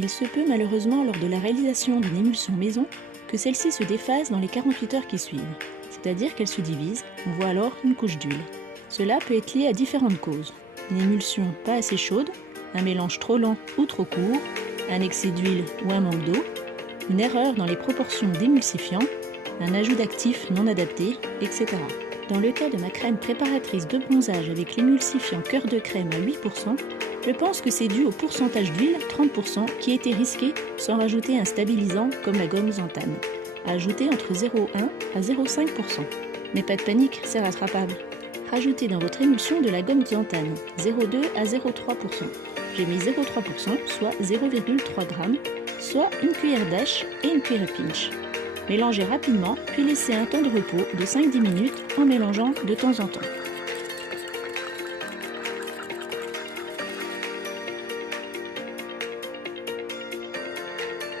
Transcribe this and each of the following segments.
Il se peut malheureusement lors de la réalisation d'une émulsion maison que celle-ci se déphase dans les 48 heures qui suivent, c'est-à-dire qu'elle se divise, on voit alors une couche d'huile. Cela peut être lié à différentes causes. Une émulsion pas assez chaude, un mélange trop lent ou trop court, un excès d'huile ou un manque d'eau, une erreur dans les proportions d'émulsifiants, un ajout d'actifs non adapté, etc. Dans le cas de ma crème préparatrice de bronzage avec l'émulsifiant cœur de crème à 8%, je pense que c'est dû au pourcentage d'huile, 30%, qui a été risqué sans rajouter un stabilisant comme la gomme xanthane, à ajouter entre 0,1 à 0,5%. Mais pas de panique, c'est rattrapable. Rajoutez dans votre émulsion de la gomme xanthane, 0,2 à 0,3%. J'ai mis 0,3%, soit 0,3 g, soit une cuillère d'âche et une cuillère pinch. Mélangez rapidement, puis laissez un temps de repos de 5-10 minutes en mélangeant de temps en temps.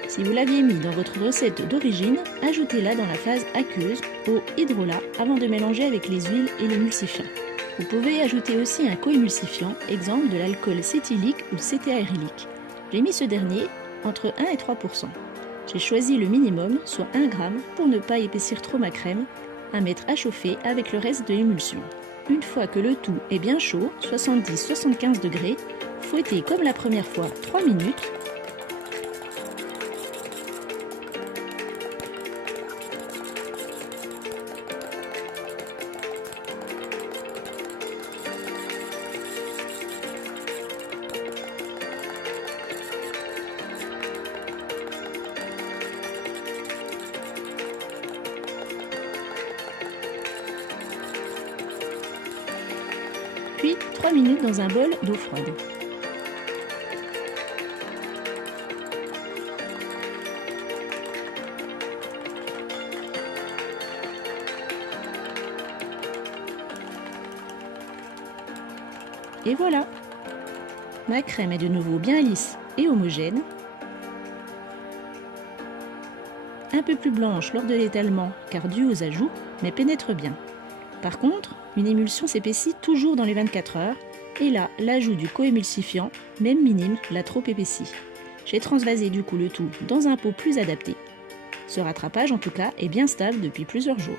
Si vous l'aviez mis dans votre recette d'origine, ajoutez-la dans la phase aqueuse, au hydrolat, avant de mélanger avec les huiles et l'émulsifiant. Vous pouvez ajouter aussi un co-émulsifiant, exemple de l'alcool cétylique ou cétéarylique. J'ai mis ce dernier entre 1 et 3%. J'ai choisi le minimum, soit 1 g, pour ne pas épaissir trop ma crème, à mettre à chauffer avec le reste de l'émulsion. Une fois que le tout est bien chaud, 70-75 degrés, fouettez comme la première fois 3 minutes. Puis 3 minutes dans un bol d'eau froide. Et voilà! Ma crème est de nouveau bien lisse et homogène. Un peu plus blanche lors de l'étalement car due aux ajouts, mais pénètre bien. Par contre, une émulsion s'épaissit toujours dans les 24 heures, et là, l'ajout du co-émulsifiant, même minime, l'a trop épaissi. J'ai transvasé du coup le tout dans un pot plus adapté. Ce rattrapage en tout cas est bien stable depuis plusieurs jours.